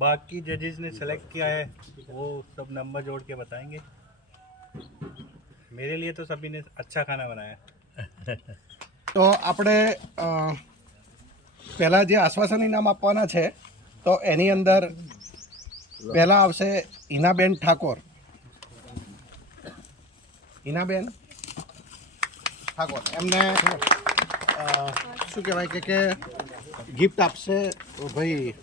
बाकी जजेस ने सेलेक्ट किया है वो सब नंबर जोड़ के बताएंगे। मेरे लिए तो सभी ने अच्छा खाना बनाया। તો આપણે પહેલાં જે આશ્વાસન ઇનામ આપવાના છે તો એની અંદર પહેલાં આવશે હિનાબેન ઠાકોર. હિનાબેન ઠાકોર એમને શું કહેવાય કે ગિફ્ટ આપશે ભાઈ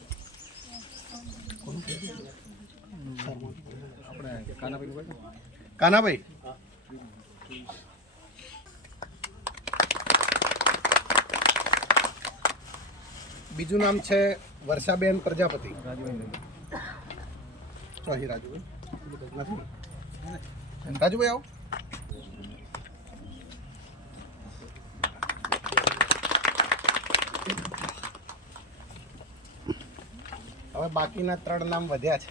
કાનાભાઈ. બીજું નામ છે વર્ષાબેન પ્રજાપતિ. સોરી રાજુભાઈ, રાજુભાઈ આવો. હવે બાકીના 3 નામ વધ્યા છે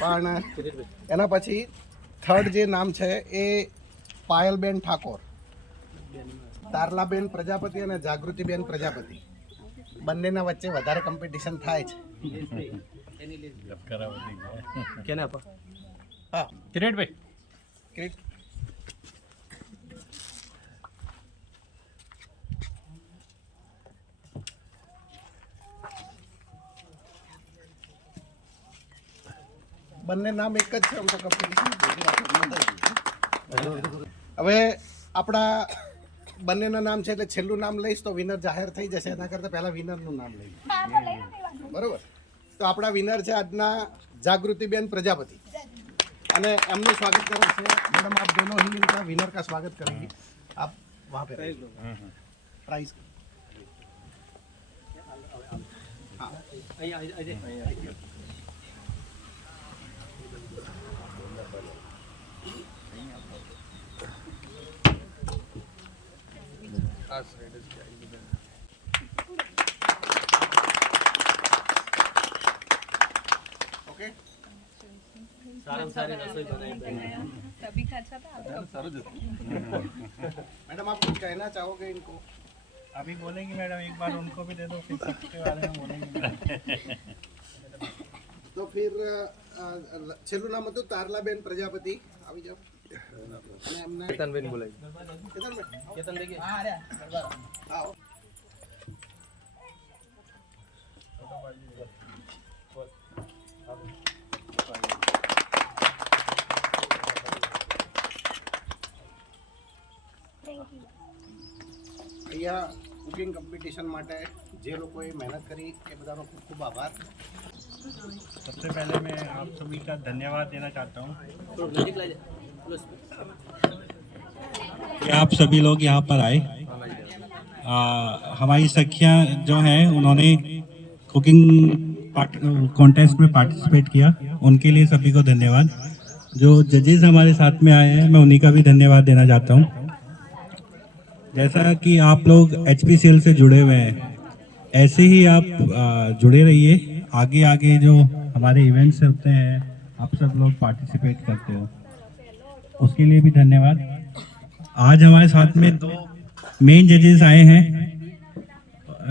પણ એના પછી થર્ડ જે નામ છે એ પાયલબેન ઠાકોર, તારલાબેન પ્રજાપતિ અને જાગૃતિબેન પ્રજાપતિ. બંનેના વચ્ચે વધારે કોમ્પિટિશન થાય છે. કેને આપા? હા કિરીટભાઈ. કિરીટ બંને નામ એક જ છે. આમ તો કોમ્પિટિશન હવે આપણા બંનેના નામ છે એટલે છેલ્લું નામ લઈશ તો વિનર જાહેર થઈ જશે. એના કરતાં પહેલાં વિનરનું નામ લઈએ. બરાબર? તો આપણા વિનર છે આજના जागृतिबेन प्रजापति અને એમનું સ્વાગત કરે છે मैडम. आप दोनों ही इनका विनर का स्वागत करेंगे. आप वहाँ पे प्राइज सारी रसोई बनाई सभी का अच्छा था मैडम आप कुछ कहना चाहोगे इनको? अभी बोलेंगे मैडम, एक बार उनको भी दे दो फिर सबके बारे में बोलेंगे। तो फिर छेल्लू नाम હતું તારલાબેન પ્રજાપતિ. આવી જાઓ. અને એમને કેતનબેન બોલાય. કેતનબેન કેતન દેખે હા રે આવો. અહીંયા કુકિંગ કોમ્પિટિશન માટે જે લોકોએ મહેનત કરી એ બધાનો ખૂબ ખૂબ આભાર. सबसे पहले मैं आप सभी का धन्यवाद देना चाहता हूँ कि आप सभी लोग यहाँ पर आए। हमारी सखियाँ जो हैं उन्होंने कुकिंग कॉन्टेस्ट में पार्टिसिपेट किया, उनके लिए सभी को धन्यवाद। जो जजेस हमारे साथ में आए हैं मैं उन्हीं का भी धन्यवाद देना चाहता हूँ। जैसा कि आप लोग HPCL से जुड़े हुए हैं ऐसे ही आप जुड़े रहिए। आगे आगे जो हमारे इवेंट्स होते हैं आप सब लोग पार्टिसिपेट करते हो, उसके लिए भी धन्यवाद। आज हमारे साथ में 2 मेन जजेस आए हैं,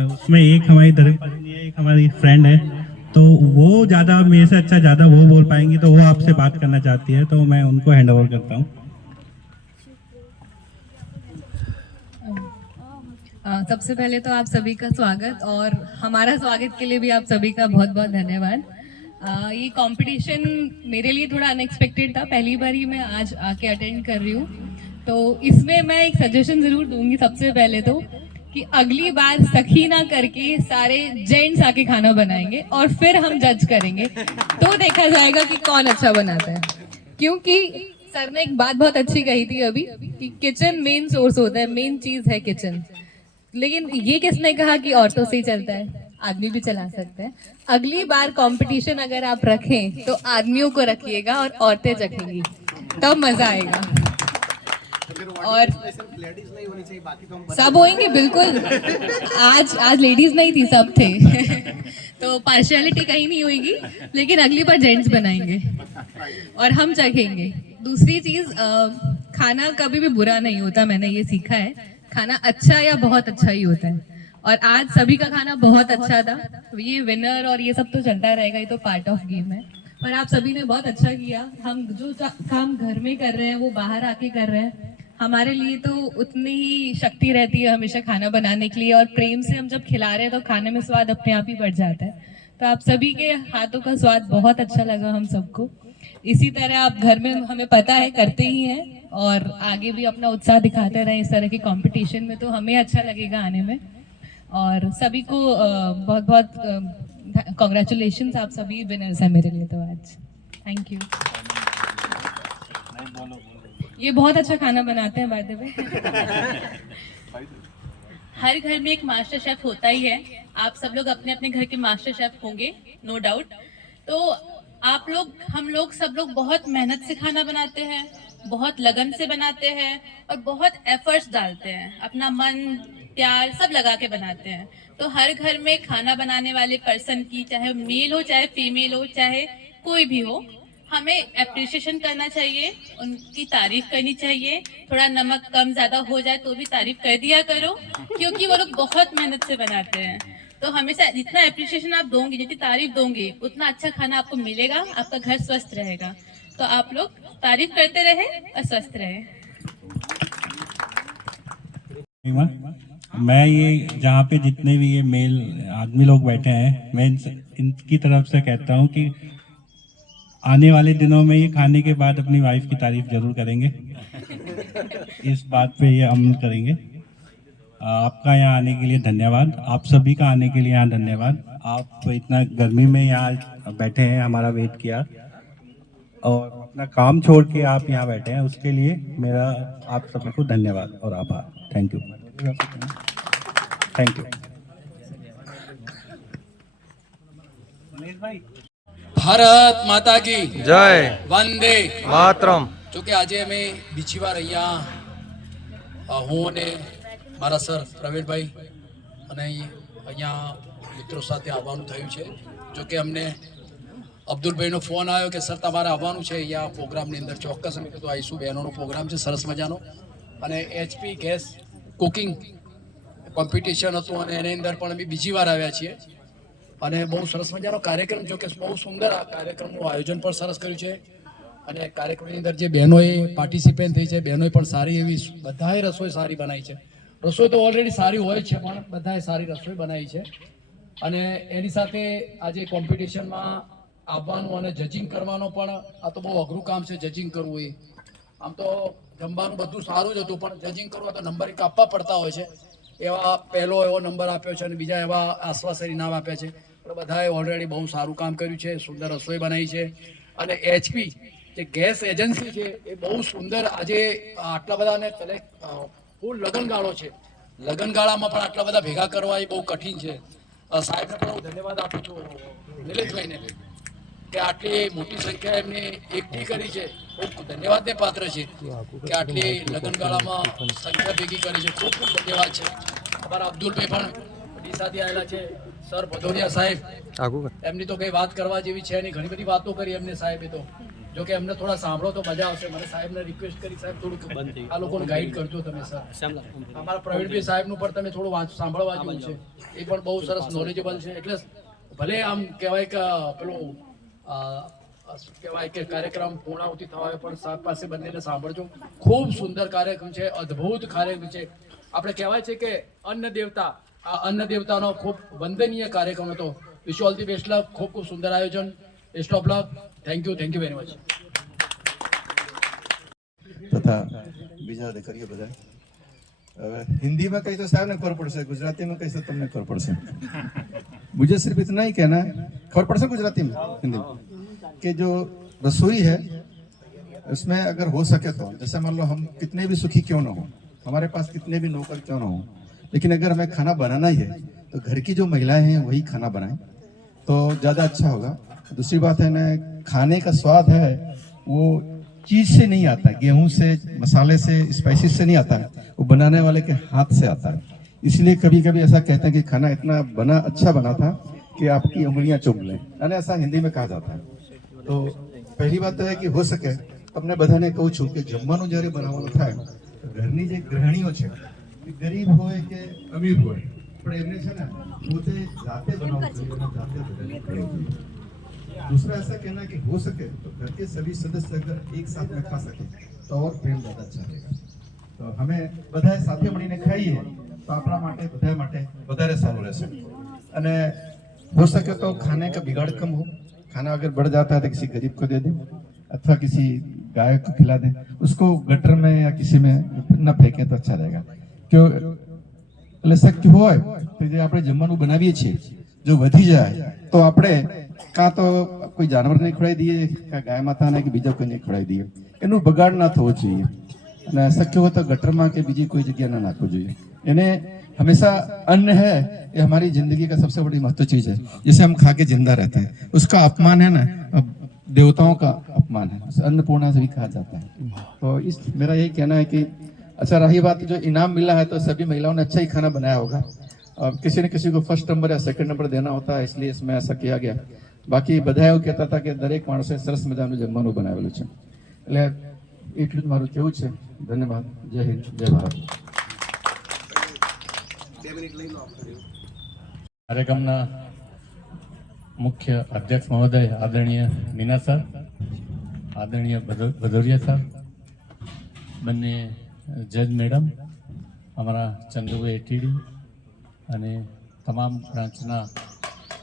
उसमें एक हमारी धर्मपत्नी है, एक हमारी फ्रेंड है, तो वो ज़्यादा मेरे से अच्छा ज़्यादा वो बोल पाएंगी, तो वो आपसे बात करना चाहती है, तो मैं उनको हैंड ओवर करता हूँ। सबसे पहले तो आप सभी का स्वागत और हमारा स्वागत के लिए भी आप सभी का बहुत बहुत धन्यवाद। ये कंपटीशन मेरे लिए थोड़ा अनएक्सपेक्टेड था, पहली बार ही मैं आज आके अटेंड कर रही हूँ, तो इसमें मैं एक सजेशन ज़रूर दूंगी सबसे पहले तो कि अगली बार सखी ना करके सारे जेंट्स आके खाना बनाएंगे और फिर हम जज करेंगे, तो देखा जाएगा कि कौन अच्छा बनाता है। क्योंकि सर ने एक बात बहुत अच्छी कही थी अभी कि किचन मेन सोर्स होता है, मेन चीज़ है किचन। लेकिन ये किसने कहा कि औरतों से ही चलता है? आदमी भी चला सकते हैं। अगली बार कंपटीशन अगर आप रखें तो आदमियों को रखिएगा और औरतें चखेंगी, तब मजा आएगा। और लेडीज नहीं होनी चाहिए, बाकी तो हम सब होंगे बिल्कुल। आज लेडीज नहीं थी, सब थे तो पार्शियलिटी कहीं नहीं होगी, लेकिन अगली बार जेंट्स बनाएंगे और हम चखेंगे। दूसरी चीज, खाना कभी भी बुरा नहीं होता, मैंने ये सीखा है। खाना अच्छा या बहुत अच्छा ही होता है, और आज सभी का खाना बहुत अच्छा था। ये विनर और ये सब तो चलता रहेगा, ये तो पार्ट ऑफ गेम है। पर आप सभी ने बहुत अच्छा किया। हम जो काम घर में कर रहे हैं वो बाहर आके कर रहे हैं। हमारे लिए तो उतनी ही शक्ति रहती है हमेशा खाना बनाने के लिए, और प्रेम से हम जब खिला रहे हैं तो खाने में स्वाद अपने आप ही बढ़ जाता है। तो आप सभी के हाथों का स्वाद बहुत अच्छा लगा हम सबको। इसी तरह आप घर में, हमें पता है, करते ही हैं और आगे भी अपना उत्साह दिखाते रहें इस तरह के कंपटीशन में, तो हमें अच्छा लगेगा आने में। और सभी को बहुत बहुत कॉन्ग्रेचुलेशंस, आप सभी विनर्स हैं मेरे लिए तो आज। Thank you. ये बहुत अच्छा खाना बनाते हैं बाय द वे। हर घर में एक मास्टर शेफ होता ही है। आप सब लोग अपने अपने घर के मास्टर शेफ होंगे, नो डाउट। तो आप लोग, हम लोग, सब लोग बहुत मेहनत से खाना बनाते हैं, बहुत लगन से बनाते हैं और बहुत एफर्ट्स डालते हैं, अपना मन प्यार सब लगा के बनाते हैं। तो हर घर में खाना बनाने वाले पर्सन की, चाहे मेल हो चाहे फीमेल हो चाहे कोई भी हो, हमें अप्रिशिएशन करना चाहिए, उनकी तारीफ करनी चाहिए। थोड़ा नमक कम ज्यादा हो जाए तो भी तारीफ कर दिया करो, क्योंकि वो लोग बहुत मेहनत से बनाते हैं। तो हमेशा जितना अप्रिशिएशन आप दोगे, जितनी तारीफ दोगे, उतना अच्छा खाना आपको मिलेगा, आपका घर स्वस्थ रहेगा। तो आप लोग तारीफ करते रहे और स्वस्थ रहे। मैं ये जहाँ पे जितने भी ये मेल आदमी लोग बैठे हैं, मैं इनकी तरफ से कहता हूँ कि आने वाले दिनों में ये खाने के बाद अपनी वाइफ की तारीफ जरूर करेंगे। इस बात पे ये अमल करेंगे। आपका यहाँ आने के लिए धन्यवाद, आप सभी का आने के लिए यहाँ धन्यवाद। आप इतना गर्मी में यहाँ बैठे हैं, हमारा वेट किया और अपना काम छोड़ के आप यहाँ बैठे हैं, उसके लिए मेरा आप सभी को धन्यवाद और आभार। Thank you, thank you. Bharat માતા की જય વંદે માતરમ। જો કે આજે અમે બીજી વાર અહીંયા હું અને મારા સર પ્રવીણભાઈ અને અહીંયા મિત્રો સાથે આવવાનું થયું છે। જો કે અમને અબ્દુલભાઈનો ફોન આવ્યો કે સર તમારે આવવાનું છે અહીંયા પ્રોગ્રામની અંદર। ચોક્કસ અમે કીધું આવીશું, બહેનોનો પ્રોગ્રામ છે સરસ મજાનો। અને HP ગેસ કુકિંગ કોમ્પિટિશન હતું અને એની અંદર પણ અમે બીજી વાર આવ્યા છીએ અને બહુ સરસ મજાનો કાર્યક્રમ, જો કે બહુ સુંદર આ કાર્યક્રમનું આયોજન પણ સરસ કર્યું છે। અને કાર્યક્રમની અંદર જે બહેનોએ પાર્ટિસિપેટ થઈ છે, બહેનોએ પણ સારી એવી, બધાએ રસોઈ સારી બનાવી છે। રસોઈ તો ઓલરેડી સારી હોય છે, પણ બધાએ સારી રસોઈ બનાવી છે। અને એની સાથે આજે કોમ્પિટિશનમાં આવવાનું અને જજિંગ કરવાનો પણ, આ તો બહુ અઘરું કામ છે જજિંગ કરવું। એ આમ તો જમવાનું બધું સારું જ હતું, પણ જજિંગ કરવા તો નંબર આપવા પડતા હોય છે। એવા પહેલો એવો નંબર આપ્યો છે અને બીજા એવા આશ્વાસન ઇનામ આપ્યા છે। બધાએ ઓલરેડી બહુ સારું કામ કર્યું છે, સુંદર રસોઈ બનાવી છે। અને HP જે ગેસ એજન્સી છે એ બહુ સુંદર, આજે આટલા બધાને ફૂલ લગનગાળો છે, લગનગાળામાં પણ આટલા બધા ભેગા કરવા એ બહુ કઠિન છે। સાહેબને પણ હું ધન્યવાદ આપું છું, નિલેશભાઈને, કે આટલી મોટી સંખ્યા એમને એકઠી કરી છે। ખૂબ ધન્યવાદને પાત્ર છે કે આટલી લગનગાળામાં સંખ્યા ભેગી કરી છે, ખૂબ ખૂબ ધન્યવાદ છે। અમારા અબ્દુલભાઈ પણ ડીસાથી આવેલા છે, સર ભદોરિયા સાહેબ, એમની તો કઈ વાત કરવા જેવી છે નહીં, ઘણી બધી વાતો કરી એમને સાહેબે તો। જો કે એમને થોડા સાંભળો તો મજા આવશે। મને સાહેબને રિક્વેસ્ટ કરી, સાહેબ થોડુંક આ લોકોને ગાઈડ કરજો તમે સર। અમારા પ્રવીણભાઈ સાહેબનું પણ તમે થોડું સાંભળવા જેવું છે, એ પણ બહુ સરસ નોલેજેબલ છે। એટલે ભલે આમ કહેવાય કે પેલું કહેવાય કે કાર્યક્રમ પૂર્ણાહુતિ થવાય, પણ સાહેબ પાસે બંનેને સાંભળજો। ખૂબ સુંદર કાર્યક્રમ છે, અદ્ભુત કાર્યક્રમ છે। આપણે કહેવાય છે કે અન્ન દેવતા, આ અન્ન દેવતાનો ખૂબ વંદનીય કાર્યક્રમ હતો। વિશ ઓલ ધી બેસ્ટ લક, ખૂબ ખૂબ સુંદર આયોજન, best of luck. Thank you very much. તથા બીજા દીકરીઓ બધા હવે हिंदी में कही तो साहब ने खबर पड़ से, गुजराती में कही तो तुमने खबर पड़ से। मुझे सिर्फ इतना ही कहना है, खबर पड़ से गुजराती में, हिंदी में, कि जो रसोई है उसमें अगर हो सके तो, जैसे मान लो हम कितने भी सुखी क्यों ना हो, हमारे पास कितने भी नौकर क्यों ना हो, लेकिन अगर हमें खाना बनाना ही है तो घर की जो महिलाएं हैं वही खाना बनाएं तो ज़्यादा अच्छा होगा। दूसरी बात है ना, खाने का स्वाद है वो चीज़ से नहीं आता, गेहूं से, मसाले से, स्पाइसेस से नहीं आता है, वो बनाने वाले के हाथ से आता है। इसलिए कभी कभी ऐसा कहते हैं कि खाना इतना बना, अच्छा बना था कि आपकी उंगलियां चुभ लें, यानी ऐसा हिंदी में कहा जाता है। तो पहली बात तो है कि हो सके તમને બધાને કહું છું કે જમવાનું જ્યારે બનાવવાનું થાય તો ઘરની જે ગૃહિણીઓ છે એ ગરીબ હોય કે અમીર હોય, પણ એમને છે ને પોતે જાતે बनावना चाहिए और जाते बजाने चाहिए। दूसरा ऐसा कहना है कि हो सके तो घर के सभी सदस्य अगर एक साथ में खा सके तो और प्रेम ज्यादा अच्छा रहेगा। तो हमें बधाए સાથે મળીને ખાઈએ તો આપણા માટે બધા માટે વધારે સારું રહેશે। અને हो सके तो खाने का बिगाड़ कम हो, खाना अगर बढ़ जाता है तो किसी गरीब को दे दें अथवा किसी गाय को खिला दें, उसको गटर में या किसी में न फेंकें तो अच्छा रहेगा। क्यों એટલે શક્ય હોય તો જે આપણે જમવાનું બનાવીએ છીએ જો વધી જાય તો આપણે કાં તો કોઈ જાનવરને ખવડાવી દઈએ કાં ગાય માતાને કે બીજા કોઈને ખવડાવી દઈએ, એનું બગાડ ના થવો જોઈએ અને શક્ય હોય તો ગટરમાં કે બીજી કોઈ જગ્યાએ ના નાખવું જોઈએ। એને हमेशा अन्न है ये हमारी जिंदगी का सबसे बड़ी महत्व चीज है, जिसे हम खा के जिंदा रहते हैं। उसका अपमान है ना देवताओं का अपमान है, अन्नपूर्णा से भी कहा जाता है। तो इस मेरा यही कहना है कि अच्छा रही बात जो इनाम मिला है तो सभी महिलाओं ने अच्छा ही खाना बनाया होगा और किसी न किसी को फर्स्ट नंबर या सेकंड नंबर देना होता है इसलिए इसमें ऐसा किया गया। बाकी बधाई એવું કહેતા હતા કે દરેક માણસે સરસ મજાનું જમવાનું બનાવેલું છે એટલે એટલું જ મારું કેવું છે। ધન્યવાદ। જય હિન્દ જય ભારત। કાર્યક્રમના મુખ્ય અધ્યક્ષ મહોદય આદરણીય મીના સર, આદરણીય ભદૌરિયા સર, બંને જજ મેડમ, અમારા ચંદુભાઈ એટીડી અને તમામ બ્રાન્ચના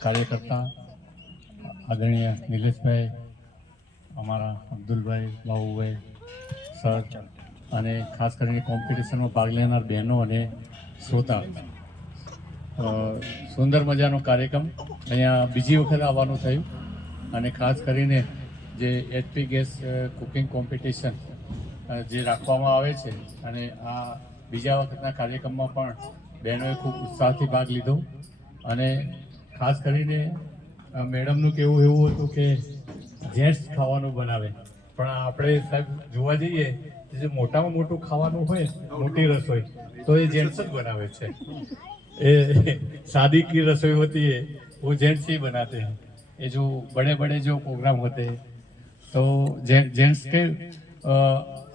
કાર્યકર્તા આદરણીય નિલેશભાઈ, અમારા અબ્દુલભાઈ, બાબુભાઈ સર અને ખાસ કરીને કોમ્પિટિશનમાં ભાગ લેનાર બહેનો અને શ્રોતા, સુંદર મજાનો કાર્યક્રમ અહીંયા બીજી વખત આવવાનું થયું અને ખાસ કરીને જે HP ગેસ કુકિંગ કોમ્પિટિશન જે રાખવામાં આવે છે અને આ બીજા વખતના કાર્યક્રમમાં પણ બહેનોએ ખૂબ ઉત્સાહથી ભાગ લીધો અને ખાસ કરીને મેડમનું કહેવું એવું હતું કે જેન્ટ્સ ખાવાનું બનાવે, પણ આપણે સાહેબ જોવા જઈએ જે મોટામાં મોટું ખાવાનું હોય મોટી રસોઈ तो ये जेंट्स ही बनावे छे। शादी की रसोई होती है वो जेंट्स ही बनाते हैं। ये जो बड़े बड़े जो प्रोग्राम होते हैं तो जेंट्स के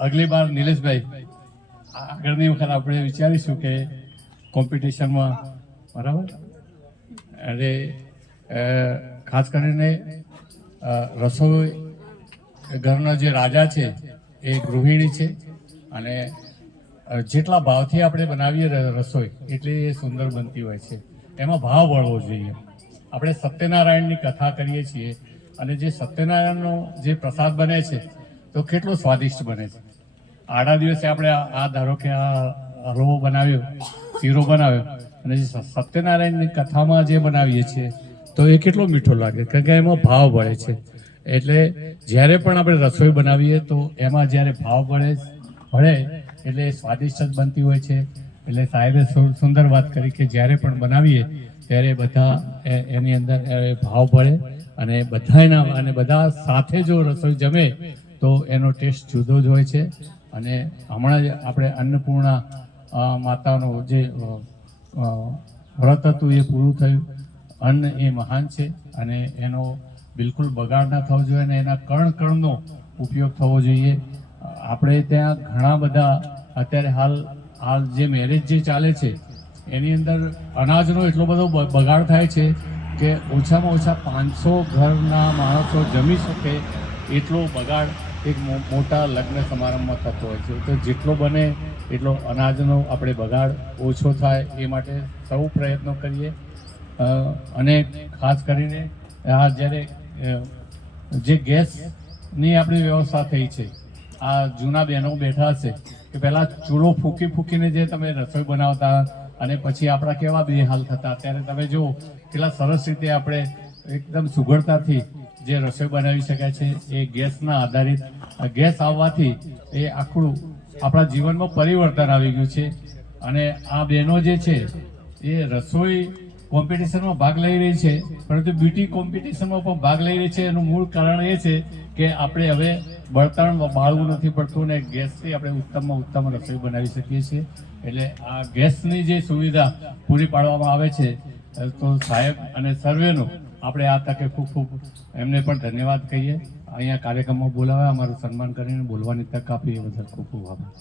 अगली बार निलेश भाई આગળની વખત આપણે વિચારીશું કે કોમ્પિટિશનમાં બરાબર અને ખાસ કરીને રસોઈ ઘરના જે રાજા છે એ ગૃહિણી છે અને જેટલા ભાવથી આપણે બનાવીએ રસોઈ એટલી એ સુંદર બનતી હોય છે। એમાં ભાવ વળવો જોઈએ। આપણે સત્યનારાયણની કથા કરીએ છીએ અને જે સત્યનારાયણનો જે પ્રસાદ બને છે તો કેટલો સ્વાદિષ્ટ બને છે। આડા દિવસે આપણે આ ધારો કે આ હલવો બનાવ્યો, શીરો બનાવ્યો અને જે સત્યનારાયણની કથામાં જે બનાવીએ છીએ તો એ કેટલો મીઠો લાગે કારણ કે એમાં ભાવ વળે છે। એટલે જ્યારે પણ આપણે રસોઈ બનાવીએ તો એમાં જ્યારે ભાવ વળે એટલે સ્વાદિષ્ટ જ બનતી હોય છે। એટલે સાહેબે સુંદર વાત કરી કે જ્યારે પણ બનાવીએ ત્યારે બધા એની અંદર ભાવ ભળે અને બધા સાથે જો રસોઈ જમે તો એનો ટેસ્ટ જુદો જ હોય છે। અને હમણાં જ આપણે અન્નપૂર્ણા માતાનું જે વ્રત હતું એ પૂરું થયું। અન્ન એ મહાન છે અને એનો બિલકુલ બગાડ ના થવો જોઈએ અને એના કણનો ઉપયોગ થવો જોઈએ। આપણે ત્યાં ઘણા બધા અત્યારે હાલ જે મેરેજ જે ચાલે છે એની અંદર અનાજનો એટલો બધો બગાડ થાય છે કે ઓછામાં ઓછા 500 ઘરના માણસો જમી શકે એટલો બગાડ એક મોટા લગ્ન સમારંભમાં થતો હોય છે। તો જેટલો બને એટલો અનાજનો આપણે બગાડ ઓછો થાય એ માટે સૌ પ્રયત્નો કરીએ। અને ખાસ કરીને આ જ્યારે જે ગેસની આપણી વ્યવસ્થા થઈ છે, આ જૂના બહેનો બેઠા હશે કે પહેલાં ચૂલો ફૂંકીને જે તમે રસોઈ બનાવતા અને પછી આપણા કેવા બે હાલ થતા, અત્યારે તમે જુઓ કેટલા સરસ રીતે આપણે એકદમ સુઘડતાથી જે રસોઈ બનાવી શકાય છે। એ ગેસના આધારિત ગેસ આવવાથી એ આખું આપણા જીવનમાં પરિવર્તન આવી ગયું છે। અને આ બહેનો જે છે એ રસોઈ કોમ્પિટિશનમાં ભાગ લઈ રહી છે પરંતુ બ્યુટી કોમ્પિટિશનમાં પણ ભાગ લઈ રહી છે। એનું મૂળ કારણ એ છે કે આપણે હવે બળતણ બાળવું નથી પડતું ને ગેસથી આપણે ઉત્તમમાં ઉત્તમ રસોઈ બનાવી શકીએ છીએ। એટલે આ ગેસની જે સુવિધા પૂરી પાડવામાં આવે છે તો સાહેબ અને સર્વેનો આપણે આ તકે ખૂબ ખૂબ એમને પણ ધન્યવાદ કહીએ। અહીંયા કાર્યક્રમમાં બોલાવ્યા, અમારું સન્માન કરીને બોલવાની તક આપી એ બદલ ખૂબ ખૂબ આભાર।